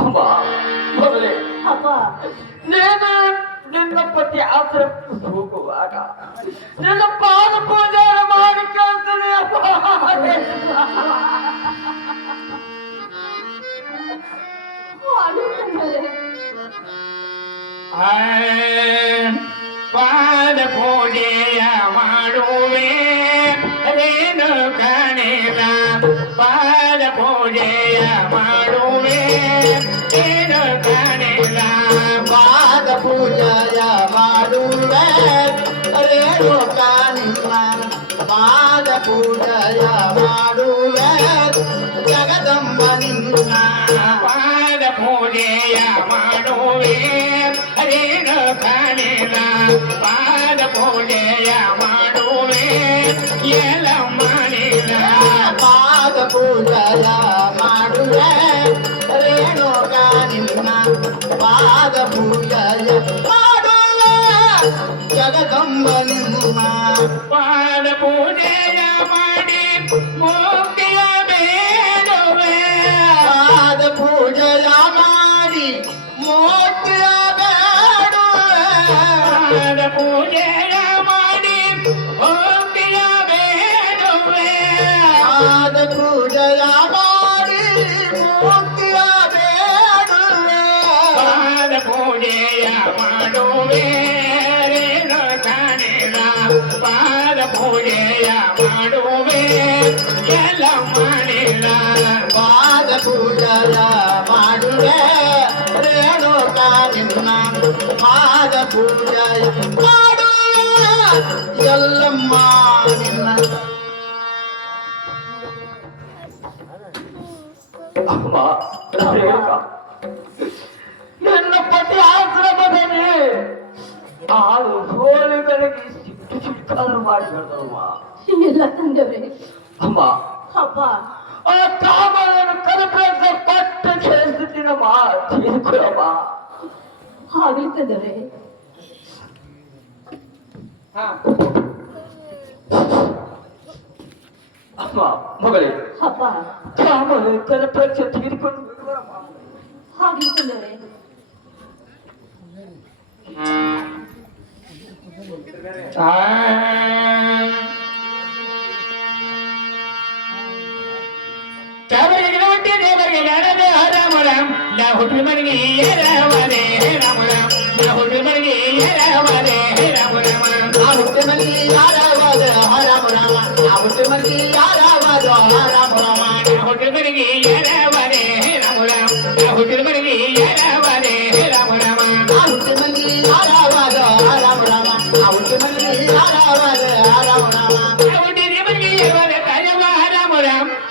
ಅಮ್ಮ ಮೊದಲೇ ಅಪ್ಪ ನೀನು ನಿನ್ನ ಪತಿ ಆಶ್ರಮಕ್ಕೆ ಹೋಗುವಾಗ ನಿನ್ನ ಪಾದ ಪೂಜೆ ಮಾಡಿ ಕೇಳ್ತೀನಿ ಅಪ್ಪ. ಪಾದ ಪೂಜೆಯ ಮಾಡುವೆ ರೇಣು ಕಾಣಿದ ಪಾದ ಪೂಜೆಯ ಮಾಡುವೆ ರೇಣು ಕಾಣಿದ ಪಾದ ಪೂಜೆಯ ಮಾಡುವೆ ರೇಣು ಕಾಣಿಲ್ಲ ಪಾದ ಪೂಜೆಯ ಮಾಡುವೆ ಜಗದಂಬ ನಿನ್ನ ಪಾದ ಪೂಜೆಯ ಮಾಡುವೆ ರೇಣು ಕಾಣಿದ ಪಾದ ಪೂಜೆಯ ಮಾಡುವೆ ಎಲ್ಲ ಮಾಡಿದ ಪಾದ ಪೂಜೆಯ ಮಾಡುವೆ ರೇಣು ಕಾಣಿಲ್ಲ ಪಾದ ಪೂಜೆಯ ಮಾಡುವೆ ಜಗದಂಬ ನಿನ್ನ ಪಾದ ಪೂಜೆಯ ಮಾಡಿ ಮುಕ್ತಿಯ ಬೇಡುವೆ ಪಾದ ಪೂಜೆಯ ಮಾಡಿ ಮೋತಿಯ ಬೇಡುವೆ ಪಾದ ಪೂಜೆಯ ಮಾಡಿ ಮುಕ್ತಿಯ ಬೇಡುವೆ ಪಾದ ಪೂಜೆಯ ಮಾಡಿ ಮೋತಿಯ ಬೇಡುವೆ ಪಾದ ಪೂಜೆಯ ಮಾಡುವೆ ರೇಣು ಕಾಣಿದ ಪಾದ ಪೂಜೆಯ ಮಾಡುವೆ ಎಲ್ಲ ಮಾಡಿದ ಪಾದ ಪೂಜೆಯ ಮಾಡುವೆ ರೇಣು ಕಾಣಿನ ಪಾದ ಪೂಜೆಯ ಮಾಡುವೆ ಎಲ್ಲಮ್ಮ ನಿನ್ನ ಅಮ್ಮ ರೇಣುಕ, ನಿನ್ನ ಪತಿ ಆಶ್ರಮದಲ್ಲಿ ಆರು ಹೋಳಿಗಳಿಗೆ ಸಿಟ್ಟು ಸಿಟ್ಟಾದ್ರು ಮಾಡಿ ಹೇಳ್ದಮ್ಮ. ಇಲ್ಲ ತಂದವ್ರೆ. ಅಮ್ಮ ಅಪ್ಪ ಆ ಕಾಮವನ್ನು ಕಲಿಪೇಸ ಕೊಟ್ಟು ಕೇಳಿಸ್ತೀನಮ್ಮ, ತೀರ್ಕೊಳಮ್ಮ. ಆಗ್ಲಿ ತಂದವ್ರೆ. ಅಮ್ಮ ಮಗಳೇ, ಅಪ್ಪ ಕಾಮವನ್ನು ಕಲಿಪೇಸ ತೀರ್ಕೊಂಡು ಬಿಡುವಮ್ಮ. ಆಗ್ಲಿ ತಂದವ್ರೆ. ದೇವರಿಗೆ ಹುಟ್ಟಿ ದೇವರಿಗೆ ನಡೆದ ರಾಮ ರಾಮ್ ನಾ ಹುಟ್ಟಿ ಮನೆಗೆ ರಾಮನೇ ರಾಮ ರಾಮ್ ನಾ ಹುಟ್ಟಿ ಮನೆಗೆ ರಾಮನೇ ರಾಮ ರಾಮ ಆ ಹುಟ್ಟಿ ಮಲ್ಲಿ ಯಾರವಾದ ರಾಮ ರಾಮ ಆ ಹುಟ್ಟಿ ಮಲ್ಲಿ ಯಾರವಾದ ರಾಮ ರಾಮ ನಾ ಹುಟ್ಟಿ ಮನೆಗೆ ರಾಮನೇ ರಾಮ ರಾಮ್ ನಾ ಹುಟ್ಟಿ ಮನೆಗೆ ರಾಮನೇ ರಾಮ ರಾಮ ಆ ಹುಟ್ಟಿ ಮಲ್ಲಿ ಯಾರವಾದ ರಾಮ ರಾಮ ಆ ಹುಟ್ಟಿ ಮಲ್ಲಿ ಯಾರವಾದ ರಾಮ ರಾಮ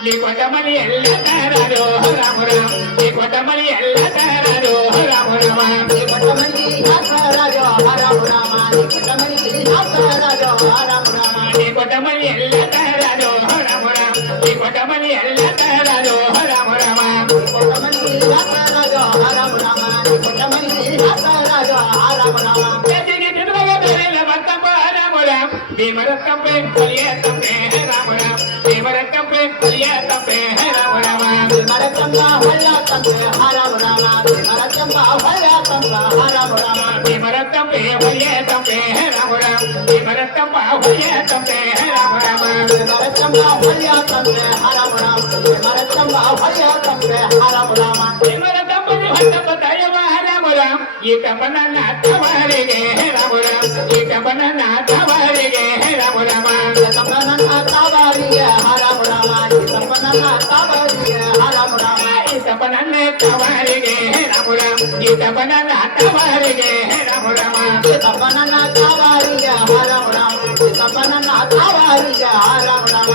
ನೀ ಕೊಟ್ಟ ಮಲಿ ಎಲ್ಲ ತಾರದು ರಾಮ ರಾಮ ನೀ ಕೊಟ್ಟ ಮಲಿ ಎಲ್ಲ ತಾರದು ರಾಮ ರಾಮ ನೀ ಕೊಟ್ಟ ಮಲ್ಲಿ ಯಾಕರಾಜ ರಾಮ ರಾಮ ನೀ ಕೊಟ್ಟ ಮಲ್ಲಿ ಯಾಕರಾಜ ರಾಮ ರಾಮ ನೀ ಕೊಟ್ಟ ಮಲಿ ಎಲ್ಲ ತಾರದು ರಾಮ ರಾಮ ನೀ ಕೊಟ್ಟ ಮಲಿ ಎಲ್ಲ ತಾರದು ರಾಮ ರಾಮ ನೀ ಕೊಟ್ಟ ಮಲ್ಲಿ ಯಾಕರಾಜ ರಾಮ ರಾಮ ನೀ ಕೊಟ್ಟ ಮಲ್ಲಿ ಯಾಕರಾಜ ರಾಮ ರಾಮ ಜೊತೆಗೆ ತಿರುವಾಗ ಬೇರೆಲ್ಲ ಬರ್ತಪ್ಪ ರಾಮ ರಾಮ ಭೀಮರ ಕಂಪೆ ಕಲಿಯ ಕಂಪೆ ರಾಮ ರಾಮ ಭೀಮರ ಕಂಪೆ ಕಲಿಯ ಕಂಪೆ ರಾಮ ರಾಮ ಮರ ಚಂಬ ಹೊಳ್ಳ ತಂಪೆ ರಾಮ ರಾಮ ಮರ ಚಂಬ ಹೊಳ್ಳ ತಂಪ ರಾಮ ರಾಮ ಭೀಮರ ಕಂಪೆ ಕಲಿಯ ಕಂಪೆ ರಾಮ ರಾಮ ಭೀಮರ ಕಂಪ ಕಲಿಯ ಕಂಪೆ ರಾಮ ರಾಮ ಮರ ಚಂಬ ಹೊಳ್ಳ ತಂಪೆ ರಾಮ ರಾಮ ಮರ ಚಂಬ ಹೊಳ್ಳ ತಂಪೆ ರಾಮ ರಾಮ ಭೀಮರ ಕಂಪನಿ ಹೊಟ್ಟಪ್ಪ ದಯವ ರಾಮ ರಾಮ ಈ ಕಂಪನನ್ನ ತವರಿಗೆ ರಾಮ ರಾಮ ಈ ಕಂಪನನ್ನ ತವರಿಗೆ ರಾಮ ರಾಮ ಸಂಪನ್ನ ತಾವರಿಗೆ ರಾಮ ರಾಮ ಸಂಪನ್ನ ತಾವರಿಗೆ ರಾಮ ರಾಮ ಈ ಕಂಪನನ್ನ ತವರಿಗೆ ರಾಮ ರಾಮ ಈ ಕಂಪನನ್ನ ತವರಿಗೆ ರಾಮ ರಾಮ ಸಂಪನ್ನ ತಾವರಿಗೆ ರಾಮ ರಾಮ ಸಂಪನ್ನ ತಾವರಿಗೆ ರಾಮ ರಾಮ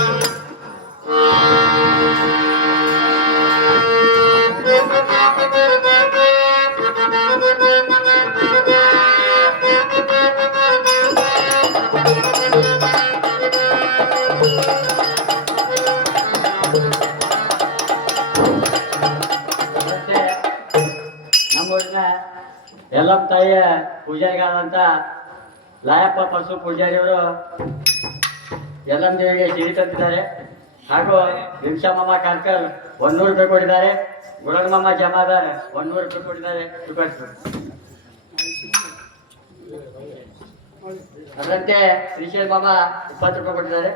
ನಮ್ಮೂರಿನ ಎಲ್ಲಮ್ಮ ತಾಯಿಯ ಪೂಜಾರಿಗಾದಂಥ ಲಾಯಪ್ಪ ಪರಸು ಪೂಜಾರಿಯವರು ಯಲ್ಲಂದೇವಿಗೆ ಸಿರಿ ತಂದಿದ್ದಾರೆ ಹಾಗೂ ವಿಂಶ ಮಾಮ ಕಾರ್ಕಲ್ 100 ರೂಪಾಯಿ ಕೊಟ್ಟಿದ್ದಾರೆ. ಗುಳಗ ಮಾಮ ಜಮಾದಾರ್ 100 ರೂಪಾಯಿ ಕೊಟ್ಟಿದ್ದಾರೆ. ಅದರಂತೆ ಶ್ರೀಶೈಲ್ ಮಾಮ 20 ರೂಪಾಯಿ ಕೊಟ್ಟಿದ್ದಾರೆ.